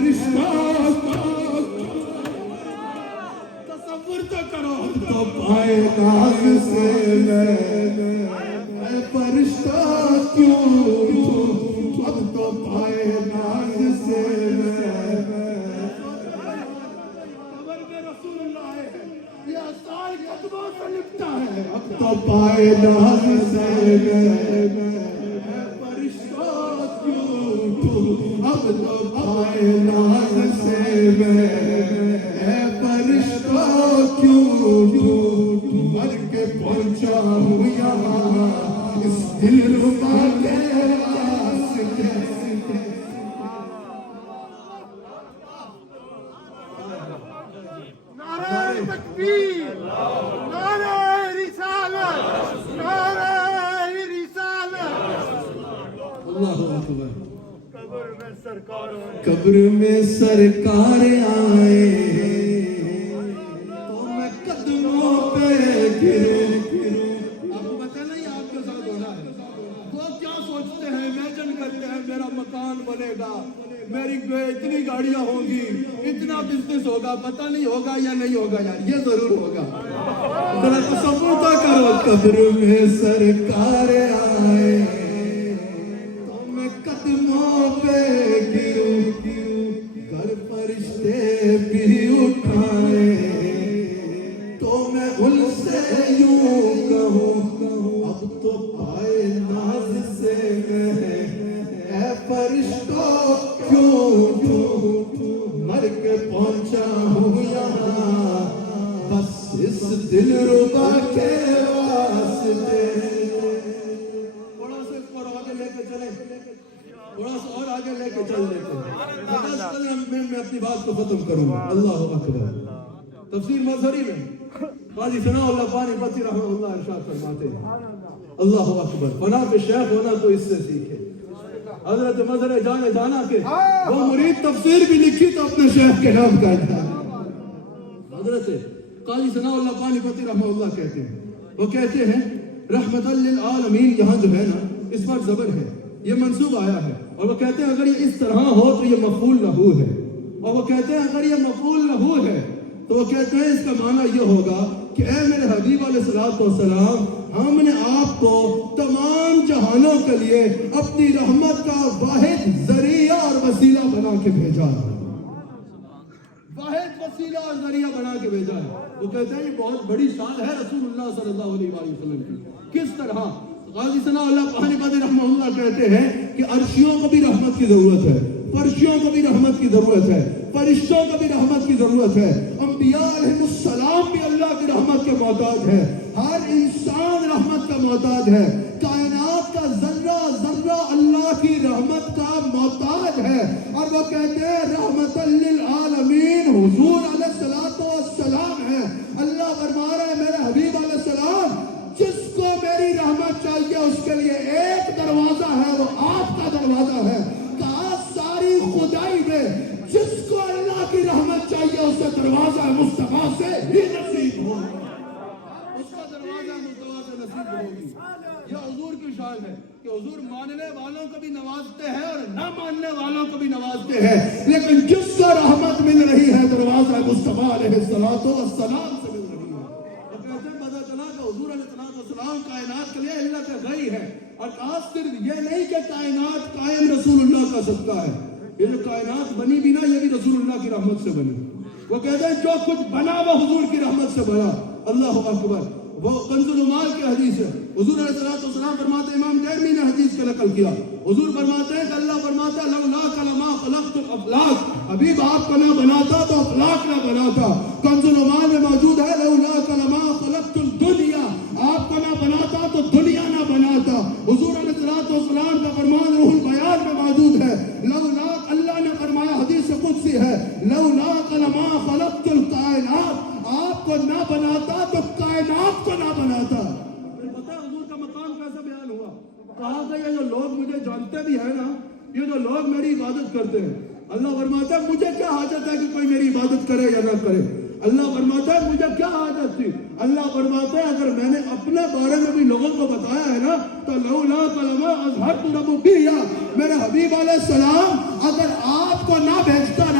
فرشتہ تصور تو کرو تو پائے ناز سے میں فرشتہ کیوں اب تو پائے ناز سے قبر میں رسول اللہ ہے یہ آثار قدموں سے لپٹا ہے اب تو پائے ناز سے فرشتہ کیوں اب تو پائے ناز سے میں فرشتہ کیوں مر کے پہنچا ہوں یہاں اس دلربا کے واسطے نعرہ تکبیر، نعرہ رسالت، نعرہ رسالت۔ اللہ اکبر۔ قبر میں سرکار آئے، قبر میں سرکار آئے تو میں قدموں پہ گروں۔ آپ کو پتہ نہیں آپ کے ساتھ ہونا ہے، وہ کیا سوچتے ہیں، امیجن کرتے ہیں میرا مکان بنے گا، میری اتنی گاڑیاں ہوں گی، اتنا بزنس ہوگا، پتہ نہیں ہوگا یا نہیں ہوگا، یار یہ ضرور ہوگا۔ ذرا تصور تو کرو، قبر میں سرکار آئے تو میں قدموں پہ گروں، گر فرشتے بھی اٹھائے تو میں ان سے یوں کہوں اب تو پائے ناز سے میں اے فرشتوں کیوں مر کے پہنچا ہوں یہاں بس اس دلربا کے واسطے۔ تھوڑا سا اس کو آگے لے کے چلیں، تھوڑا سا اور آگے لے کے چل لیتے ہیں، میں اپنی بات کو ختم کروں گا۔ اللہ اکبر۔ تفسیر مظہری میں قاضی ثناء اللہ پانی پتی رحمہ اللہ ارشاد فرماتے ہیں، اللہ اکبر، فنا پہ شیخ ہونا تو اس سے سیکھے۔ حضرت مظہر جانا کہ وہ مرید تفسیر بھی لکھی تو اپنے شیخ کے نام کا تھا۔ حضرت قاضی ثناء اللہ پانی پتی رحمہ اللہ کہتے ہیں، وہ کہتے ہیں رحمت للعالمین یہاں جو ہے نا اس پر زبر ہے، یہ منصوب آیا ہے، اور وہ کہتے ہیں اگر یہ اس طرح ہو تو یہ مفعول لہو ہے، اور وہ کہتے ہیں اگر یہ مفعول لہو ہے تو وہ کہتے ہیں اس کا معنی یہ ہوگا کہ اے میرے حبیب علیہ السلام، ہم نے آپ کو تمام جہانوں کے لیے اپنی رحمت کا واحد ذریعہ اور وسیلہ بنا کے بھیجا ہے، واحد وسیلہ اور ذریعہ بنا کے بھیجا ہے۔ وہ کہتے ہیں یہ بہت بڑی شان ہے رسول اللہ صلی اللہ علیہ وسلم کی۔ کس طرح؟ غازی ثناء اللہ پانی پتی رحمہ اللہ کہتے ہیں کہ عرشیوں کو بھی رحمت کی ضرورت ہے، فرشیوں کو بھی رحمت کی ضرورت ہے، فرشتوں کو بھی رحمت کی ضرورت ہے، انبیاء علیہ السلام بھی اللہ کی رحمت کے محتاج ہے، ہر انسان رحمت کا محتاج ہے، کائنات کا ذرہ ذرہ اللہ کی رحمت کا محتاج ہے۔ اور وہ کہتے ہیں رحمت للعالمین حضور علیہ السلام ہے۔ اللہ فرما رہا ہے میرے حبیب علیہ السلام، جس کو میری رحمت چاہیے اس کے لیے ایک دروازہ ہے، وہ آپ کا دروازہ ہے۔ کہا ساری خدائی میں جس کو اللہ کی رحمت چاہیے اسے دروازہ مصطفیٰ سے ہی نصیب ہو، اس کا دروازہ مصطفیٰ سے نصیب ہوگی۔ یہ حضور کی شان ہے کہ حضور ماننے والوں کو بھی نوازتے ہیں اور نہ ماننے والوں کو بھی نوازتے ہیں، لیکن جس کو رحمت مل رہی ہے دروازہ مصطفیٰ علیہ السلام سے مل رہی ہے۔ اور کہتے ہیں پتہ چلا کہ حضور علیہ السلام کائنات کے لیے علت غی ہے، اور خاص صرف یہ نہیں کہ کائنات قائم رسول اللہ کا صدقہ ہے، یہ جو کائنات بنی بھی نا یہ بھی رسول اللہ کی رحمت سے بنی۔ وہ کہتے ہیں جو کچھ بنا وہ حضور کی رحمت سے بنا۔ اللہ اکبر۔ وہ کنز العمال کی حدیث ہے، حضور علیہ السلام فرماتے ہیں، امام دارمی نے حدیث کا نقل کیا، حضور فرماتے ہیں کہ اللہ فرماتا ہے لولاک لما خلقت الافلاک، حبیب آپ کو نہ بناتا تو افلاک نہ بناتا۔ کنز العمال میں موجود ہے لولاک لما خلقت الدنیا، آپ کو نہ بناتا تو دنیا نہ بناتا۔ حضور علیہ السلام کا فرمان روح البیان میں موجود ہے، لولاک اللہ نے فرمایا حدیث قدسی ہے، لولاک لما خلقت الکائنات، آپ کو نہ بناتا تو کائنات کو نہ بناتا۔ پتہ ہے حضور کا مقام کیسے بیان ہوا؟ کہا کہ یہ جو لوگ مجھے جانتے بھی ہیں نا، یہ جو لوگ میری عبادت کرتے ہیں، اللہ فرماتا ہے مجھے کیا حاجت ہے کہ کوئی میری عبادت کرے یا نہ کرے؟ اللہ فرماتا ہے مجھے کیا حاجت تھی؟ اللہ فرماتا ہے اگر میں نے اپنے بارے میں بھی لوگوں کو بتایا ہے نا تو لولا کلمہ اظہرت ربوبیہ، میرے حبیب علیہ السلام اگر آپ کو نہ بھیجتا نا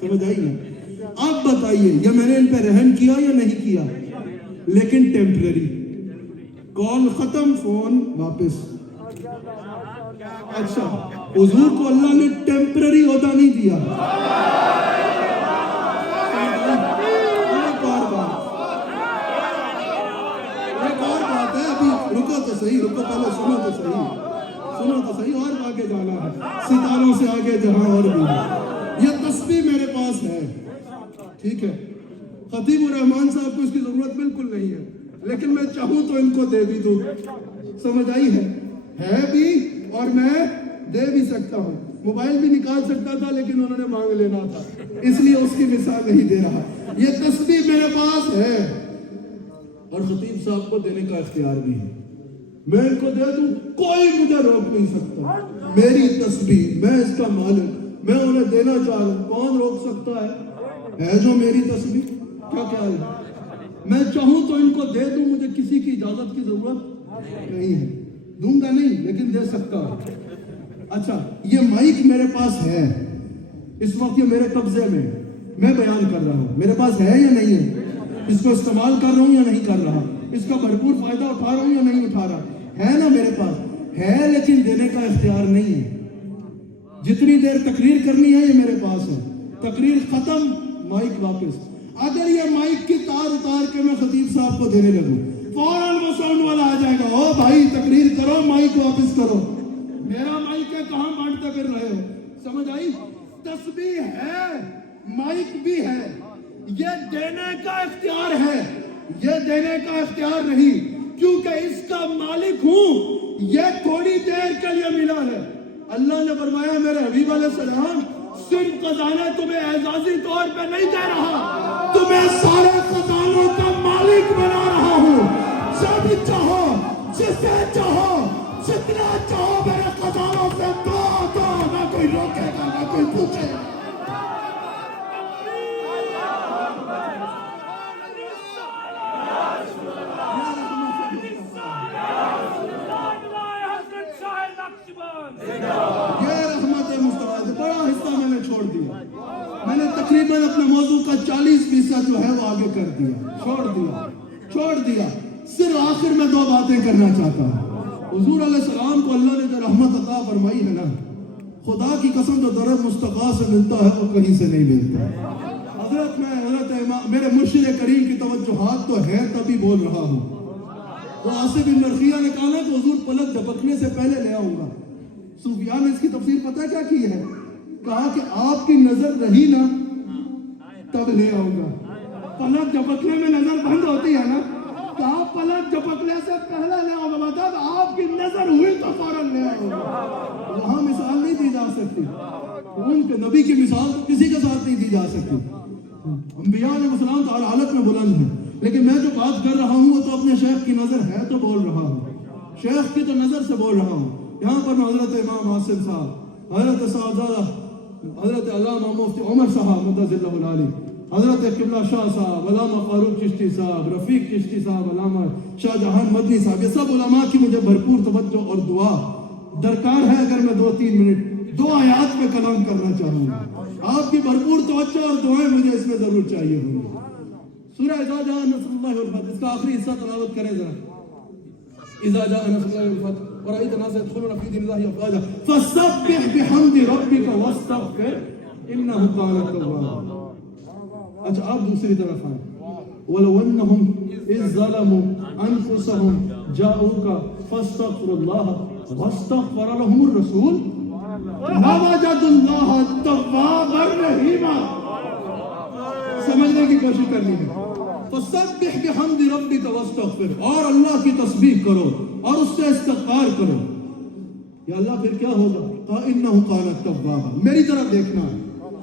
سمجھ آئی نا؟ آپ بتائیے یہ میں نے ان پہ رحم کیا یا نہیں کیا؟ لیکن ٹیمپرری، کال ختم فون واپس۔ اچھا حضور کو اللہ نے ٹیمپرری عہدہ نہیں دیا۔ ایک اور بات ہے، ابھی رکو تو صحیح، رکو پہلے سنو تو صحیح، اور آگے جانا ہے، ستاروں سے آگے جہاں اور بھی ہے۔ یہ تسبیح میرے پاس ہے، ٹھیک ہے، خطیب الرحمان صاحب کو اس کی ضرورت بالکل نہیں ہے، لیکن میں چاہوں تو ان کو دے بھی دوں۔ سمجھ آئی ہے بھی، اور میں دے بھی سکتا ہوں، موبائل بھی نکال سکتا تھا لیکن انہوں نے مانگ لینا تھا، اس لیے اس کی مثال نہیں دے رہا۔ یہ تسبیح میرے پاس ہے اور خطیب صاحب کو دینے کا اختیار بھی ہے، میں ان کو دے دوں، کوئی مجھے روک نہیں سکتا، میری تسبیح، میں اس کا مالک، میں انہیں دینا چاہ رہا ہوں، کون روک سکتا ہے جو میری تسبیح؟ کیا خیال ہے؟ میں چاہوں تو ان کو دے دوں، مجھے کسی کی اجازت کی ضرورت نہیں ہے، دوں گا نہیں لیکن دے سکتا ہوں۔ اچھا یہ مائک میرے پاس ہے، اس وقت یہ میرے قبضے میں بیان کر رہا ہوں، میرے پاس ہے یا نہیں ہے؟ اس کو استعمال کر رہا ہوں یا نہیں کر رہا؟ اس کا بھرپور فائدہ اٹھا رہا ہوں یا نہیں اٹھا رہا؟ ہے نا میرے پاس ہے، لیکن دینے کا اختیار نہیں ہے۔ جتنی دیر تقریر کرنی ہے یہ میرے پاس ہے، تقریر ختم مائک واپس۔ اگر یہ مائک کی تار اتار کے میں خطیب صاحب کو دینے لگوں، فوراً وہ ساؤنڈ والا آ جائے گا، او بھائی تقریر کرو، مائک واپس کرو، میرا مائک ہے، کہاں بانٹتے پھر رہے ہو؟ سمجھ آئی؟ تسبیح ہے، مائک بھی ہے، یہ دینے کا اختیار ہے، یہ دینے کا اختیار نہیں، کیونکہ اس کا مالک ہوں، یہ تھوڑی دیر کے لیے ملا ہے۔ اللہ نے فرمایا میرے حبیب علیہ السلام، صرف خزانے تمہیں اعزازی طور پہ نہیں دے رہا، تمہیں سارے خزانوں کا مالک بنا رہا ہوں، جب چاہو، جسے چاہو، جتنا چاہو میرے خزانوں سے دو، نہ کوئی روکے گا نہ کوئی پوچھے گا۔ یہ رحمت مستعد، بڑا حصہ میں نے چھوڑ دیا، میں نے تقریباً اپنے موضوع کا 40% جو ہے وہ آگے کر دیا، چھوڑ دیا، صرف آخر میں 2 باتیں کرنا چاہتا ہوں۔ حضور علیہ السلام کو اللہ نے جو رحمت عطا فرمائی ہے نا، خدا کی قسم جو درد مصطفیٰ سے ملتا ہے وہ کہیں سے نہیں ملتا۔ حضرت امام میرے مرشد کریم کی توجہات تو ہے تبھی بول رہا ہوں۔ تو آصف بن مرخیہ نے کہا کہ حضور پلک جھپکنے سے پہلے لے آؤں گا۔ صوفیاء نے اس کی تفسیر پتہ کیا کی ہے؟ کہا کہ آپ کی نظر رہی نا تب لے آؤں گا۔ پلک جھپکنے میں نظر بند ہوتی ہے نا، کہا پلک جھپکنے سے پہلے لے آؤں گا، مطلب آپ کی نظر ہوئی تو فوراً لے آؤں گا۔ وہاں مثال نہیں دی جا سکتی، ان کے نبی کی مثال تو کسی کے ساتھ نہیں دی جا سکتی۔ انبیاء علیہ السلام تو ہر حالت میں بلند ہیں، لیکن میں جو بات کر رہا ہوں وہ تو اپنے شیخ کی نظر ہے تو بول رہا ہوں، شیخ کی تو نظر سے بول رہا ہوں۔ یہاں پر میں حضرت امام عاصم صاحب، حضرت صاحبزادہ حضرت علامہ مفتی عمر صاحب مدد اللہ العالی، حضرت قبلہ شاہ صاحب، علامہ فاروق چشتی صاحب، رفیق چشتی صاحب، علامہ شاہ جہان مدنی صاحب، یہ سب علماء کی مجھے بھرپور توجہ اور دعا درکار ہے۔ اگر میں 2-3 منٹ 2 آیات میں کلام کرنا چاہوں گا، آپ کی بھرپور توجہ اور دعائیں مجھے اس میں ضرور چاہیے ہوں گی۔ سورہ اذا جاء نصر اللہ والفتح، اس کا آخری حصہ تلاوت کریں ذرا۔ اذا جاء نصر اللہ والفتح ورأيت الناس يدخلون في دين الله أفواجا فسبح بحمد ربك واستغفر إنه كان توابا۔ اچھا آپ دوسری طرف آئیں، وَلَوْ أَنَّهُمْ إِذْ ظَلَمُوا أَنفُسَهُمْ جَاءُوكَ فَاسْتَغْفِرُوا اللَّهَ وَاسْتَغْفَرَ لَهُمُ الرَّسُولُ لَوَجَدُوا اللَّهَ تَوَّابًا رَحِيمًا۔ سمجھنے کی کوشش کرنی ہے۔ فَسَبِّحْ بِحَمْدِ رَبِّكَ وَاسْتَغْفِرْ، اور اللہ کی تسبیح کرو اور اس سے استغفار کرو۔ یا اللہ پھر کیا ہوگا؟ إِنَّهُ كَانَ تَوَّابًا، میری طرف دیکھنا ہے،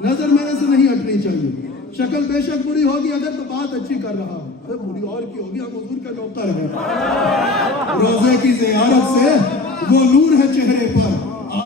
نظر میرے سے نہیں ہٹنی چاہیے۔ شکل بے شک بری ہوگی اگر تو بات اچھی کر رہا ہوں، ارے بری اور کی ہوگی، ہم حضور کا نوکر ہیں، روزے کی زیارت سے وہ نور ہے چہرے پر،